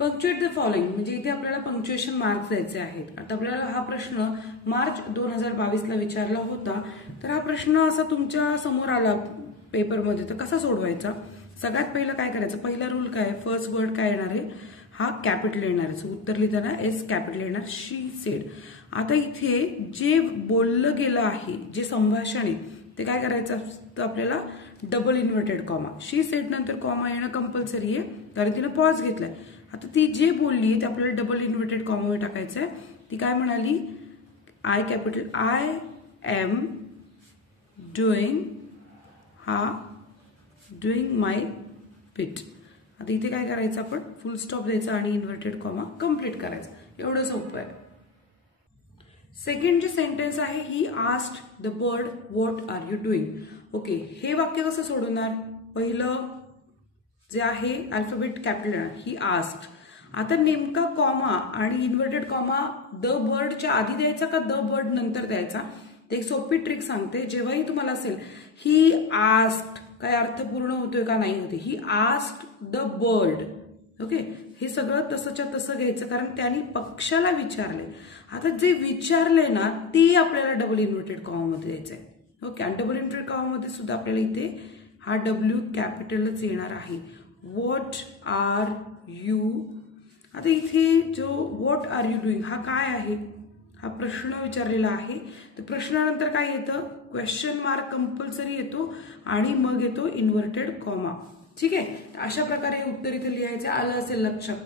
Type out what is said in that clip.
Punctuate the following म्हणजे इथे आपल्याला पंक्च्युएशन मार्क्स द्यायचे आहेत. आता आपल्याला हा प्रश्न मार्च 2022ला विचारला होता. तर हा प्रश्न असा तुमच्या समोर आला पेपरमध्ये, तर कसा सोडवायचा? सगळ्यात पहिलं काय करायचं? पहिला रूल काय? फर्स्ट वर्ड काय येणार आहे? हा कॅपिटल येणार आहे. उत्तर लिहिताना एस कॅपिटल येणार. शी सेड. आता इथे जे बोललं गेलं आहे, जे संभाषण आहे, ते काय करायचं असतं आपल्याला? Double inverted comma. She said नंतर कॉमा येणं कंपल्सरी आहे, कारण तिनं पॉज घेतलाय. आता ती जे बोलली ते आपल्याला डबल इन्व्हर्टेड कॉमा टाकायचंय. ती काय म्हणाली? I capital I am doing my bit. आता इथे काय करायचं? आपण फुल स्टॉप द्यायचा आणि इन्व्हर्टेड कॉमा कम्प्लीट करायचा. एवढं सोपं आहे. सेकंड जे सेंटेन्स आहे, he asked the bird what are you doing. Okay, हे वाक्य कसं सोडवणार? पहिलं जे आहे अल्फाबेट कॅपिटल, ही आस्क्ड. आता नेमका कॉमा आणि इन्व्हर्टेड कॉमा द बर्डच्या आधी द्यायचा का द बर्ड नंतर द्यायचा? ते एक सोपी ट्रिक सांगते. जेव्हाही तुम्हाला असेल ही आस्क्ड, काय अर्थ पूर्ण होतोय का नाही होते? ही आस्क्ड द बर्ड. ओके, हे सगळं तसंच्या तसं घ्यायचं, कारण त्यांनी पक्षाला विचारले. आता जे विचारले ना ते आपल्याला डबल इन्व्हर्टेड कॉमामध्ये द्यायचंय. ओके, आणि डबल इन्व्हर्टेड कॉमामध्ये सुद्धा आपल्याला इथे हा डब्ल्यू कॅपिटलच येणार आहे. What are you. आता इथे जो व्हॉट आर यू डुईंग हा काय आहे? हा प्रश्न विचारलेला आहे. तर प्रश्नानंतर काय येतं? क्वेश्चन मार्क कंपल्सरी येतो आणि मग येतो इन्व्हर्टेड कॉमा. ठीक आहे, अशा प्रकारे उत्तर इथे लिहायचं. आलं असेल लक्षात?